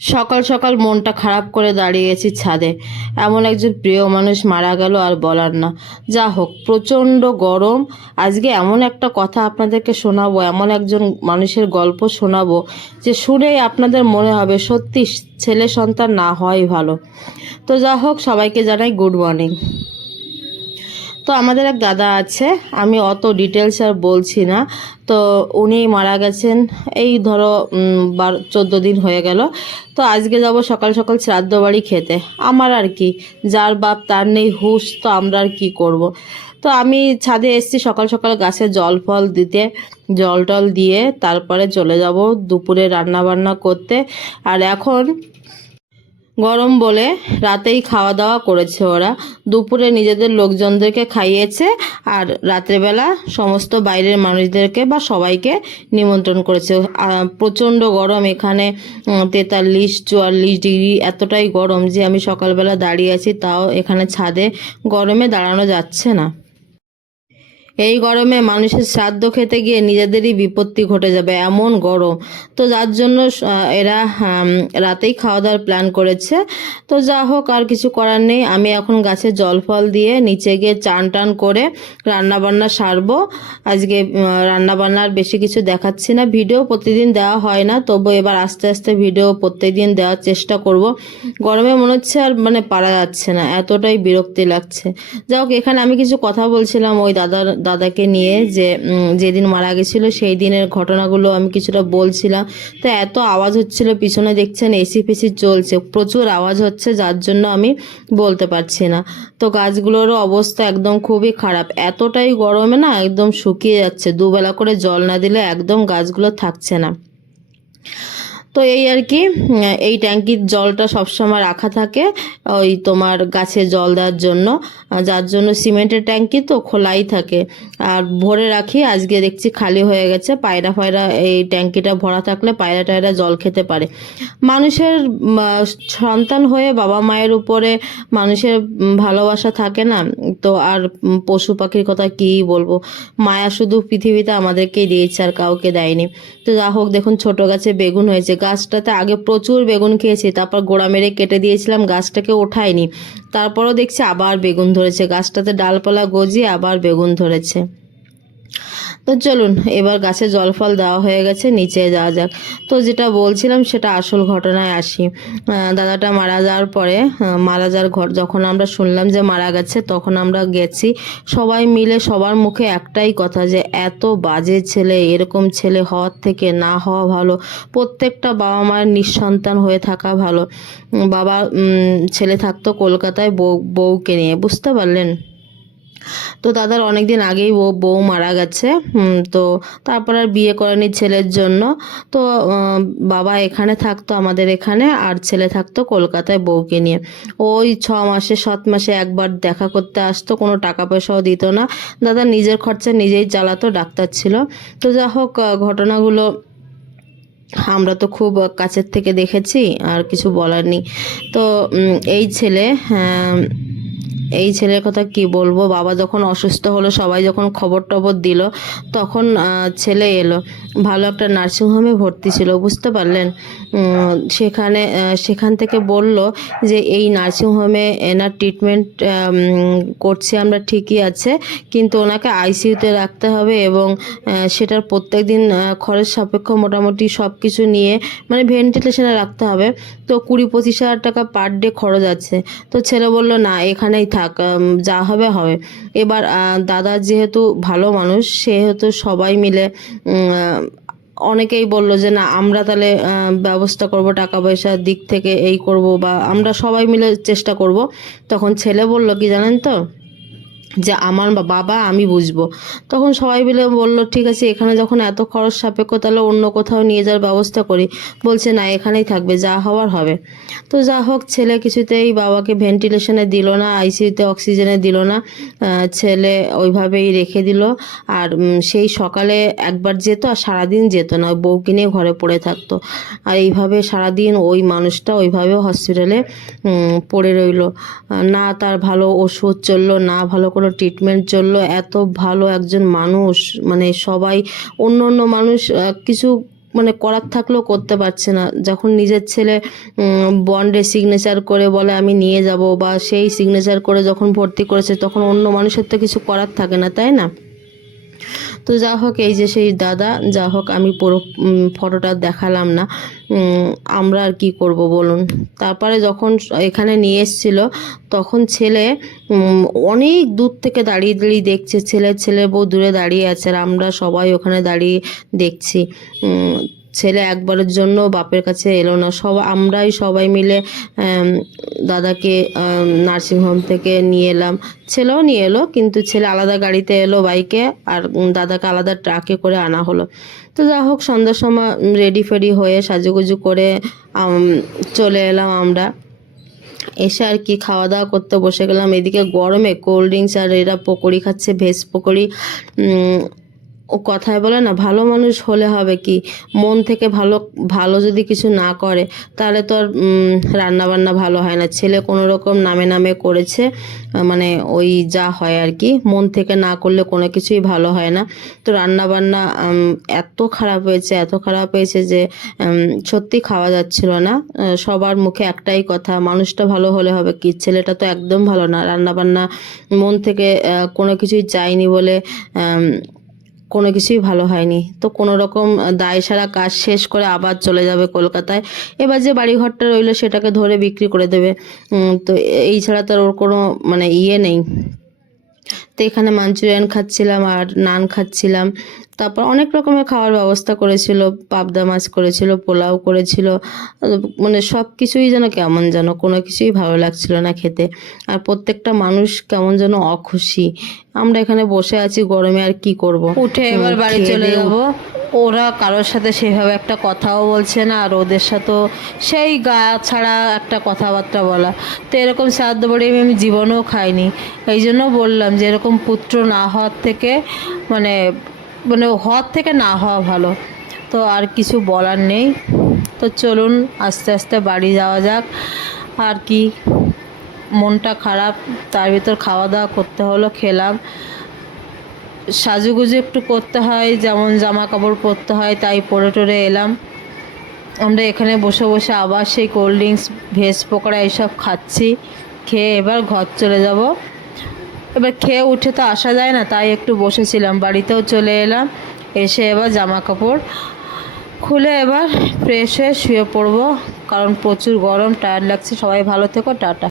সকাল সকাল মনটা খারাপ করে দাঁড়িয়েছি ছাদে। এমন একজন প্রিয় মানুষ মারা গেল আর বলার না। যা হোক, প্রচণ্ড গরম। আজকে এমন একটা কথা আপনাদেরকে শোনাবো, এমন একজন মানুষের গল্প শোনাবো যে শুনেই আপনাদের মনে হবে, সত্যি ছেলে সন্তান না হয় ভালো। তো যা হোক, সবাইকে জানাই গুড মর্নিং। তো আমাদের এক দাদা আছে, আমি অত ডিটেলস আর বলছি না। তো উনি মারা গেছেন, এই ধরো বারো, চোদ্দ দিন হয়ে গেল। তো আজকে যাব সকাল সকাল শ্রাদ্ধ বাড়ি খেতে। আমার আর কি, যার বাপ তার নেই, হুশ, তো আমরা আর কি করব। তো আমি ছাদে এসছি সকাল সকাল গাছে জল ফল দিতে, জল টল দিয়ে তারপরে চলে যাব দুপুরে রান্না বান্না করতে। আর এখন গরম বলে রাতেই খাওয়া দাওয়া করেছে ওরা। দুপুরে নিজেদের লোকজনদেরকে খাইয়েছে আর রাত্রেবেলা সমস্ত বাইরের মানুষদেরকে বা সবাইকে নিমন্ত্রণ করেছে। প্রচণ্ড গরম এখানে তেতাল্লিশ, চুয়াল্লিশ ডিগ্রি এতটাই গরম যে আমি সকালবেলা দাঁড়িয়ে আছি, তাও এখানে ছাদে গরমে দাঁড়ানো যাচ্ছে না। এই গরমে মানুষের শ্রাদ্ধ খেতে গিয়ে নিজেদেরই বিপত্তি ঘটে যাবে, এমন গরম। তো যার জন্য এরা রাতেই খাওয়া দাওয়ার প্ল্যান করেছে। তো যা হোক, আর কিছু করার নেই। আমি এখন গাছে জল ফল দিয়ে নিচে গিয়ে চান টান করে রান্নাবান্না সারবো। আজকে রান্না বান্নার বেশি কিছু দেখাচ্ছি না। ভিডিও প্রতিদিন দেওয়া হয় না, তবু এবার আস্তে আস্তে ভিডিও প্রত্যেকদিন দেওয়ার চেষ্টা করব। গরমে মনে হচ্ছে আর মানে পারা যাচ্ছে না। এতটাই বিরক্তি লাগছে। যাই হোক, এখানে আমি কিছু কথা বলছিলাম ওই দাদার দাদাকে নিয়ে যে যেদিন মারা গেছিল সেই দিনের ঘটনাগুলো আমি কিছুটা বলছিলাম। তো এত আওয়াজ হচ্ছিল, পিছনে দেখছেন এসি ফেসি চলছে। প্রচুর আওয়াজ হচ্ছে, যার জন্য আমি বলতে পারছি না। তো গাছগুলোরও অবস্থা একদম খুবই খারাপ। এতটাই গরমে না একদম শুকিয়ে যাচ্ছে। দুবেলা করে জল না দিলে একদম গাছগুলো থাকছে না। তো এই আর কি এই ট্যাঙ্কির জলটা সবসময় রাখা থাকে, ওই তোমার গাছে জল দেওয়ার জন্য যার জন্য সিমেন্টের ট্যাঙ্কি তো খোলাই থাকে। আর ভরে রাখি, আজকে দেখছি খালি হয়ে গেছে, পায়রা ফায়রা এই ট্যাঙ্কিটা ভরা থাকলে পায়রা টায়রা জল খেতে পারে। মানুষের সন্তান হয়ে বাবা মায়ের উপরে মানুষের ভালোবাসা থাকে না? তো আর পশু পাখির কথা কী বলব? মায়া শুধু পৃথিবীতে আমাদেরকেই দিয়েছে আর কাউকে দেয়নি। তো যা হোক, দেখুন ছোট গাছে বেগুন হয়েছে। গাছটাতে আগে প্রচুর বেগুন খেয়েছি, তারপর গোড়া মেরে কেটে দিয়েছিলাম, গাছটাকে ওঠায়নি। তারপরও দেখছি আবার বেগুন ধরেছে। গাছটাতে ডালপালা গজিয়ে আবার বেগুন ধরেছে। তো চলুন, এবার গাছে জল ফল দেওয়া হয়ে গেছে, নিচে যাওয়া যাক। তো যেটা বলছিলাম, সেটা আসল ঘটনায় আসি। দাদাটা মারা যাওয়ার পরে মারা যাওয়ার ঘর যখন আমরা শুনলাম যে মারা গেছে, তখন আমরা গেছি। সবাই মিলে সবার মুখে একটাই কথা যে, এত বাজে ছেলে, এরকম ছেলে হওয়ার থেকে না হওয়া ভালো। প্রত্যেকটা বাবা মায়ের নিঃসন্তান হয়ে থাকা ভালো। বাবা ছেলে থাকতো কলকাতায় বউ, বউকে নিয়ে, বুঝতে পারলেন? তো দাদার অনেক দিন আগেই ও বউ মারা গেছে তো তারপর আর বিয়ে করেনি ছেলের জন্য। তো বাবা এখানে থাকতো আমাদের এখানে আর ছেলে থাকতো কলকাতায় বউকে নিয়ে। ওই ছ মাসে সাত মাসে একবার দেখা করতে আসতো কোনো টাকা পয়সাও দিত না। দাদা নিজের খরচা নিজেই চালাতো ডাক্তার ছিল। তো যা হোক ঘটনাগুলো আমরা তো খুব কাছের থেকে দেখেছি আর কিছু বলার নেই। তো এই ছেলে হ্যাঁ, এই ছেলের কথা কি বলব? বাবা যখন অসুস্থ হলো, সবাই যখন খবর টবর দিল, তখন ছেলে এলো। ভালো একটা নার্সিংহোমে ভর্তি ছিল, বুঝতে পারলেন? সেখানে সেখান থেকে বলল যে, এই নার্সিংহোমে এনার ট্রিটমেন্ট করছি আমরা, ঠিকই আছে, কিন্তু ওনাকে আইসিইউতে রাখতে হবে এবং সেটার প্রত্যেক দিন খরচ সাপেক্ষ মোটামুটি সব কিছু নিয়ে মানে ভেন্টিলেশনে রাখতে হবে। তো কুড়ি পঁচিশ হাজার টাকা পার ডে খরচ আছে। তো ছেলে বলল, না, এখানেই থাক যা হবে হবে। এবার দাদা যেহেতু ভালো মানুষ, সেহেতু সবাই মিলে অনেকেই বলল যে, না, আমরা তাহলে ব্যবস্থা করব টাকা পয়সার দিক থেকে এই করব বা আমরা সবাই মিলে চেষ্টা করব। তখন ছেলে বলল, কি জানেন তো যে আমার বাবা, আমি বুঝব। তখন সবাই মিলে বলল, ঠিক আছে, এখানে যখন এত খরচ সাপেক্ষ, তাহলে অন্য কোথাও নিয়ে যাওয়ার ব্যবস্থা করি। বলছে, না, এখানেই থাকবে, যা হওয়ার হবে। তো যা হোক, ছেলে কিছুতেই বাবাকে ভেন্টিলেশনে দিল না, আইসিইউতে অক্সিজেনে দিল না ছেলে ওইভাবেই রেখে দিল। আর সেই সকালে একবার যেত আর সারাদিন যেত না, ওই বউকে নিয়ে ঘরে পড়ে থাকতো। আর এইভাবে সারাদিন ওই মানুষটা ওইভাবে হসপিটালে পড়ে রইল। না, তার ভালো ওষুধ চলল, না ভালো কোনো ট্রিটমেন্ট চলল, এত ভালো একজন মানুষ মানে সবাই, অন্য অন্য মানুষ কিছু মানে করার থাকলেও করতে পারছে না। যখন নিজের ছেলে বন্ডে সিগনেচার করে বলে, আমি নিয়ে যাব বা সেই সিগনেচার করে যখন ভর্তি করেছে, তখন অন্য মানুষের তো কিছু করার থাকে না, তাই না? তো যা হোক, এই যে সেই দাদা যা হোক, আমি পুরো ফটোটা দেখালাম না। আমরা আর কি করব বলুন? তারপরে যখন এখানে নিয়ে এসেছিল, তখন ছেলে অনেক দূর থেকে দাঁড়িয়ে দাঁড়িয়ে দেখছে। ছেলে ছেলে বউ দূরে দাঁড়িয়ে আছে আর আমরা সবাই ওখানে দাঁড়িয়ে দেখছি। ছেলে একবারের জন্য বাপের কাছে এলো না। সব আমরাই সবাই মিলে দাদাকে নার্সিংহোম থেকে নিয়ে এলাম। ছেলেও নিয়ে এলো, কিন্তু ছেলে আলাদা গাড়িতে এলো বাইকে আর দাদাকে আলাদা ট্রাকে করে আনা হলো। তো যা হোক, সন্ধ্যার সময় রেডি ফেডি হয়ে সাজুগুজু করে চলে এলাম আমরা। এসে আর কি খাওয়া দাওয়া করতে বসে গেলাম। এদিকে গরমে কোল্ড ড্রিঙ্কস আর এরা পকোড়ি খাচ্ছে, ভেজ পকোড়ি। ও কথায় বলে না, ভালো মানুষ হলে হবে কি? মন থেকে ভালো ভালো যদি কিছু না করে, তাহলে তো আর রান্না বান্না ভালো হয় না। ছেলে কোনো রকম নামে নামে করেছে মানে ওই যা হয় আর কি। মন থেকে না করলে কোনো কিছুই ভালো হয় না। তো রান্না বান্না এত খারাপ হয়েছে, এত খারাপ হয়েছে যে সত্যি খাওয়া যাচ্ছিল না। সবার মুখে একটাই কথা, মানুষটা ভালো হলে হবে কি? ছেলেটা তো একদম ভালো না। রান্না বান্না মন থেকে কোনো কিছুই চাইনি বলে কোনো কিছুই ভালো হয়নি। তো কোনো রকম দায় সারা কাজ শেষ করে আবার চলে যাবে কলকাতায়। এবার যে বাড়িঘরটা রইল সেটাকে ধরে বিক্রি করে দেবে। তো এই ছাড়া তার ওর কোনো মানে ইয়ে নেই। তো এখানে মাঞ্চুরিয়ান খাচ্ছিলাম আর নান খাচ্ছিলাম। তারপর অনেক রকমের খাওয়ার ব্যবস্থা করেছিল পাবদা মাছ করেছিল পোলাও করেছিল মানে সব কিছুই যেন কেমন যেন কোনো কিছুই ভালো লাগছিল না খেতে। আর প্রত্যেকটা মানুষ কেমন যেন অখুশি। আমরা এখানে বসে আছি গরমে আর কি করব? উঠে এবার বাড়ি চলে যাব। ওরা কারোর সাথে সেভাবে একটা কথাও বলছে না আর ওদের সাথেও সেই গা ছাড়া একটা কথাবার্তা বলা। তো এরকম শ্রাদ্ধ বাড়ি আমি জীবনেও খাইনি। এই জন্য বললাম যে এরকম পুত্র না হওয়ার থেকে মানে মানে হওয়ার থেকে না হওয়া ভালো। তো আর কিছু বলার নেই। তো চলুন, আস্তে আস্তে বাড়ি যাওয়া যাক। আর কি, মনটা খারাপ, তার ভিতর খাওয়া দাওয়া করতে হলো, খেলাম। সাজুগুজু একটু করতে হয়, যেমন জামা কাপড় পরতে হয়, তাই পরে টরে এলাম। আমরা এখানে বসে বসে আবার সেই কোল্ড ড্রিঙ্কস, ভেজ পকোড়া এইসব খাচ্ছি। খেয়ে এবার ঘর চলে যাব। এবার খেয়ে উঠে তো আসা যায় না, তাই একটু বসেছিলাম। বাড়িতেও চলে এলাম, এসে এবার জামা কাপড় খুলে এবার ফ্রেশ হয়ে শুয়ে পড়ব, কারণ প্রচুর গরম টায়ার লাগছে। সবাই ভালো থেকো, টাটা।